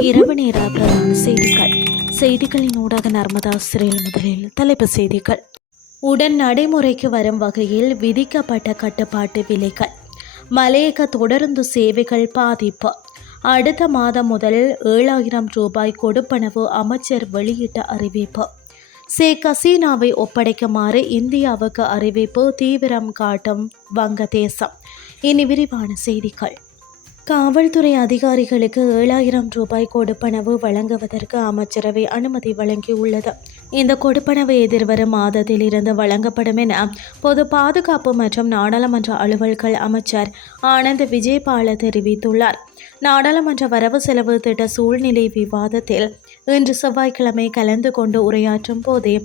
இரவு நேர பிரதான செய்திகள். செய்திகளின் ஊடாக நர்மதா சிறையில் முதலில் தலைப்பு செய்திகள். உடன் நடைமுறைக்கு வரும் வகையில் விதிக்கப்பட்ட கட்டுப்பாட்டு விலைகள். மலையக தொடர்ந்து சேவைகள் பாதிப்பு. அடுத்த மாதம் முதல் ஏழாயிரம் ரூபாய் கொடுப்பனவு அமைச்சர் வெளியிட்ட அறிவிப்பு. ஷேக் ஹசீனாவை ஒப்படைக்குமாறு இந்தியாவுக்கு அறிவிப்பு தீவிரம் காட்டும் வங்கதேசம் இனி விரிவான செய்திகள். காவல்துறை அதிகாரிகளுக்கு ஏழாயிரம் ரூபாய் கொடுப்பனவு வழங்குவதற்கு அமைச்சரவை அனுமதி வழங்கியுள்ளது. இந்த கொடுப்பனவு எதிர்வரும் மாதத்தில் இருந்து வழங்கப்படும் என பொது பாதுகாப்பு மற்றும் நாடாளுமன்ற அலுவல்கள் அமைச்சர் ஆனந்த் விஜயபால தெரிவித்துள்ளார். நாடாளுமன்ற வரவு செலவு திட்ட சூழ்நிலை விவாதத்தில் இன்று செவ்வாய்க்கிழமை கலந்து கொண்டு உரையாற்றும் போதே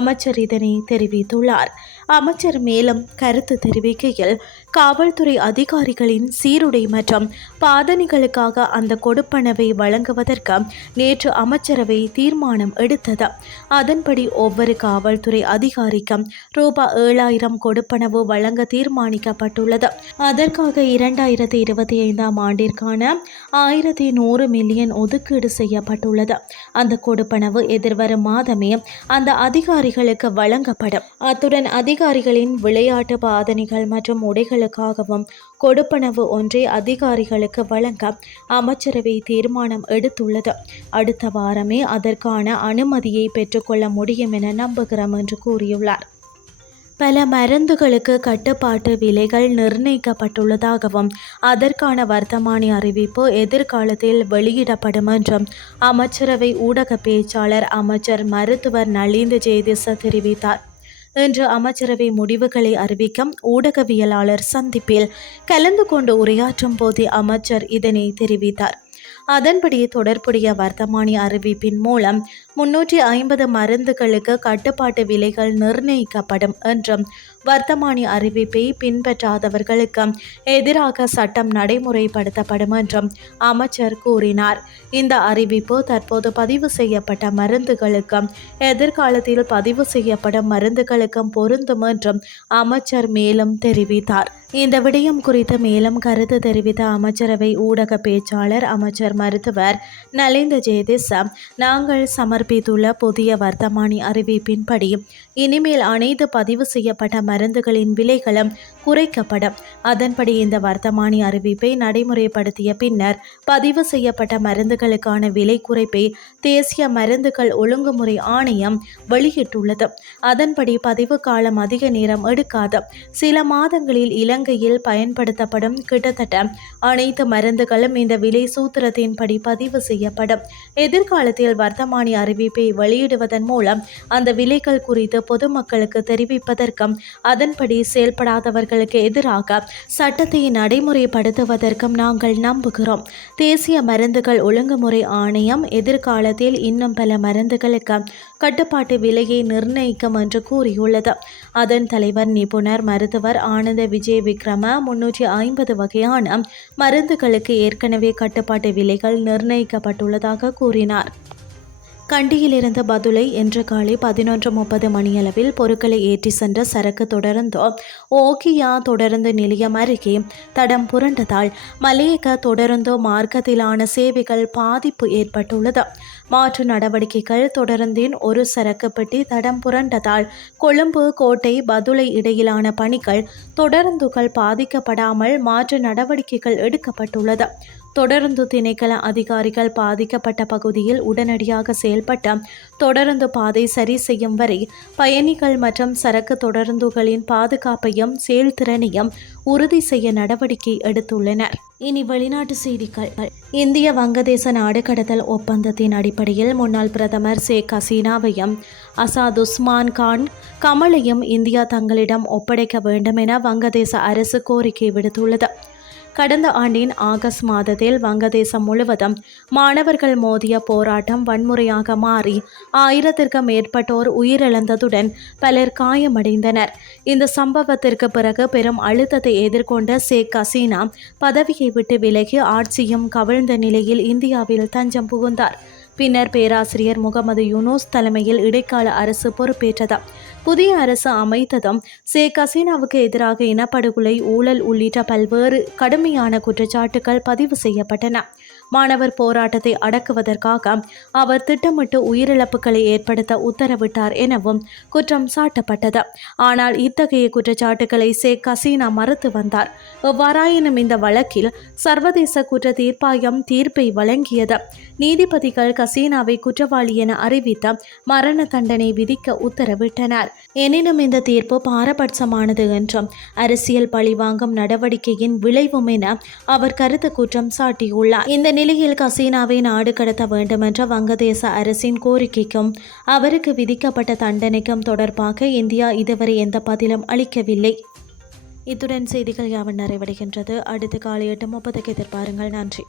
அமைச்சர் இதனை தெரிவித்துள்ளார். அமைச்சர் மேலும் கருத்து தெரிவிக்கையில் காவல்துறை அதிகாரிகளின் சீருடை மற்றும் பாதணிகளுக்காக அந்த கொடுப்பனவை வழங்குவதற்கு நேற்று அமைச்சரவை தீர்மானம் எடுத்தது. அதன்படி ஒவ்வொரு காவல்துறை அதிகாரிக்கும் ரூபாய் ஏழாயிரம் கொடுப்பனவு வழங்க தீர்மானிக்கப்பட்டுள்ளது. அதற்காக இரண்டாயிரத்தி இருபத்தி ஐந்தாம் ஆண்டிற்கான ஆயிரத்தி நூறு மில்லியன் ஒதுக்கீடு செய்யப்பட்டுள்ளது. அந்த கொடுப்பனவு எதிர்வரும் மாதமே அந்த அதிகாரி அதிகாரிகளுக்கு வழங்கப்படும். அத்துடன் அதிகாரிகளின் விளையாட்டு பாதனைகள் மற்றும் உடைகளுக்காகவும் கொடுப்பனவு ஒன்றை அதிகாரிகளுக்கு வழங்க அமைச்சரவை தீர்மானம் எடுத்துள்ளது. அடுத்த வாரமே அதற்கான அனுமதியை பெற்றுக்கொள்ள முடியும் என நம்புகிறோம் என்று கூறியுள்ளார். பல மருந்துகளுக்கு கட்டுப்பாட்டு விலைகள் நிர்ணயிக்கப்பட்டுள்ளதாகவும் அதற்கான வர்த்தமானி அறிவிப்பு எதிர்காலத்தில் வெளியிடப்படும் என்றும் அமைச்சரவை ஊடக பேச்சாளர் அமைச்சர் மருத்துவர் நலிந்த ஜெயதிச தெரிவித்தார். இன்று அமைச்சரவை முடிவுகளை அறிவிக்கும் ஊடகவியலாளர் சந்திப்பில் கலந்து கொண்டு உரையாற்றும் போதே அமைச்சர் இதனை தெரிவித்தார். அதன்படி தொடர்புடைய வர்த்தமானி அறிவிப்பின் மூலம் முன்னூற்றி ஐம்பது மருந்துகளுக்கு கட்டுப்பாட்டு விலைகள் நிர்ணயிக்கப்படும் என்றும் வர்த்தமானி அறிவிப்பை பின்பற்றாதவர்களுக்கு எதிராக சட்டம் நடைமுறைப்படுத்தப்படும் என்றும் அமைச்சர் கூறினார். இந்த அறிவிப்பு தற்போது பதிவு செய்யப்பட்ட மருந்துகளுக்கும் எதிர்காலத்தில் பதிவு செய்யப்படும் மருந்துகளுக்கும் பொருந்தும் என்றும் அமைச்சர் மேலும் தெரிவித்தார். இந்த விடயம் குறித்து மேலும் கருத்து தெரிவித்த அமைச்சரவை ஊடக பேச்சாளர் அமைச்சர் மருத்துவர் நலிந்த ஜெயதிச நாங்கள் சமர் சமர்ப்பித்துள்ள புதிய வர்த்தமானி அறிவிப்பின்படி இனிமேல் அனைத்து பதிவு செய்யப்பட்ட மருந்துகளின் விலைகளும் குறைக்கப்படும். அதன்படி இந்த வர்த்தமானி அறிவிப்பை நடைமுறைப்படுத்திய பின்னர் பதிவு செய்யப்பட்ட மருந்துகளுக்கான விலை குறைப்பை தேசிய மருந்துகள் ஒழுங்குமுறை ஆணையம் வெளியிட்டுள்ளது. அதன்படி பதிவு காலம் அதிக நேரம் எடுக்காது. சில மாதங்களில் இலங்கையில் பயன்படுத்தப்படும் கிட்டத்தட்ட அனைத்து மருந்துகளும் இந்த விலை சூத்திரத்தின்படி பதிவு செய்யப்படும். எதிர்காலத்தில் வர்த்தமானி அறிவிப்பை வெளியிடுவதன் மூலம் அந்த விலைகள் குறித்து பொதுமக்களுக்கு தெரிவிப்பதற்கும் அதன்படி செயல்படாதவர்கள் அவர்களுக்கு எதிராக சட்டத்தை நடைமுறைப்படுத்துவதற்கும் நாங்கள் நம்புகிறோம். தேசிய மருந்துகள் ஒழுங்குமுறை ஆணையம் எதிர்காலத்தில் இன்னும் பல மருந்துகளுக்கு கட்டுப்பாட்டு விலையை நிர்ணயிக்கும் என்று கூறியுள்ளது. அதன் தலைவர் நிபுணர் மருத்துவர் ஆனந்த விஜய் விக்ரம முன்னூற்றி ஐம்பது வகையான மருந்துகளுக்கு ஏற்கனவே கட்டுப்பாட்டு விலைகள் நிர்ணயிக்கப்பட்டுள்ளதாக கூறினார். கண்டியிலிருந்து பதுளை இன்று காலை பதினொன்று முப்பது மணியளவில் பொருட்களை ஏற்றி சென்ற சரக்கு தொடர்ந்து ஓகியா தொடருந்து நிலையம் அருகே தடம் புரண்டதால் மலையக தொடருந்து மார்க்கத்திலான சேவைகள் பாதிப்பு ஏற்பட்டுள்ளது. மாற்று நடவடிக்கைகள் தொடர்ந்தின் ஒரு சரக்கு பெட்டி தடம் புரண்டதால் கொழும்பு கோட்டை பதுளை இடையிலான பணிகள் தொடருந்துகள் பாதிக்கப்படாமல் மாற்று நடவடிக்கைகள் எடுக்கப்பட்டுள்ளது. தொடருந்து திணைக்கள அதிகாரிகள் பாதிக்கப்பட்ட பகுதியில் உடனடியாக செயல்பட்ட தொடருந்து பாதை சரி செய்யும் வரை பயணிகள் மற்றும் சரக்கு தொடருந்துகளின் பாதுகாப்பையும் செயல்திறனையும் உறுதி செய்ய நடவடிக்கை எடுத்துள்ளனர். இனி வெளிநாட்டு செய்திகள். இந்திய வங்கதேச நாடு கடத்தல் ஒப்பந்தத்தின் அடிப்படையில் முன்னாள் பிரதமர் ஷேக் ஹசீனாவையும் அசாத் உஸ்மான் கான் கமலையும் இந்தியா தங்களிடம் ஒப்படைக்க வேண்டும் என வங்கதேச அரசு கோரிக்கை விடுத்துள்ளது. கடந்த ஆண்டின் ஆகஸ்ட் மாதத்தில் வங்கதேசம் முழுவதும் மாணவர்கள் மோதிய போராட்டம் வன்முறையாக மாறி ஆயிரத்திற்கும் மேற்பட்டோர் உயிரிழந்ததுடன் பலர் காயமடைந்தனர். இந்த சம்பவத்திற்கு பிறகு பெரும் அழுத்தத்தை எதிர்கொண்ட ஷேக் ஹசீனா பதவியை விட்டு விலகி ஆட்சியும் கவிழ்ந்த நிலையில் இந்தியாவில் தஞ்சம் புகுந்தார். பின்னர் பேராசிரியர் முகமது யூனூஸ் தலைமையில் இடைக்கால அரசு பொறுப்பேற்றது புதிய அரசு அமைத்ததும் ஷேக் ஹசீனாவுக்கு எதிராக இனப்படுகொலை ஊழல் உள்ளிட்ட பல்வேறு கடுமையான குற்றச்சாட்டுகள் பதிவு செய்யப்பட்டன. மாணவர் போராட்டத்தை அடக்குவதற்காக அவர் திட்டமிட்டு உயிரிழப்புகளை ஏற்படுத்த உத்தரவிட்டார் எனவும் குற்றம் சாட்டப்பட்டது. ஆனால் இத்தகைய குற்றச்சாட்டுகளை ஷேக் ஹசீனா மறுத்து வந்தார். எவ்வாறாயினும் இந்த வழக்கில் சர்வதேச குற்ற தீர்ப்பாயம் தீர்ப்பை வழங்கியது. நீதிபதிகள் கசீனாவை குற்றவாளி என அறிவித்த மரண தண்டனை விதிக்க உத்தரவிட்டனர். எனினும் இந்த தீர்ப்பு பாரபட்சமானது என்றும் அரசியல் பழிவாங்கும் நடவடிக்கையின் விளைவும் என அவர் கருத்து குற்றம் சாட்டியுள்ளார். இந்த நிலையில் கசீனாவை நாடு கடத்த வேண்டுமென்ற வங்கதேச அரசின் கோரிக்கைக்கும் அவருக்கு விதிக்கப்பட்ட தண்டனைக்கும் தொடர்பாக இந்தியா இதுவரை எந்த பதிலும் அளிக்கவில்லை. இத்துடன் செய்திகள் யாவன் நிறைவடைகின்றது. அடுத்து காலை எட்டு முப்பதுக்கு எதிர்பாருங்கள். நன்றி.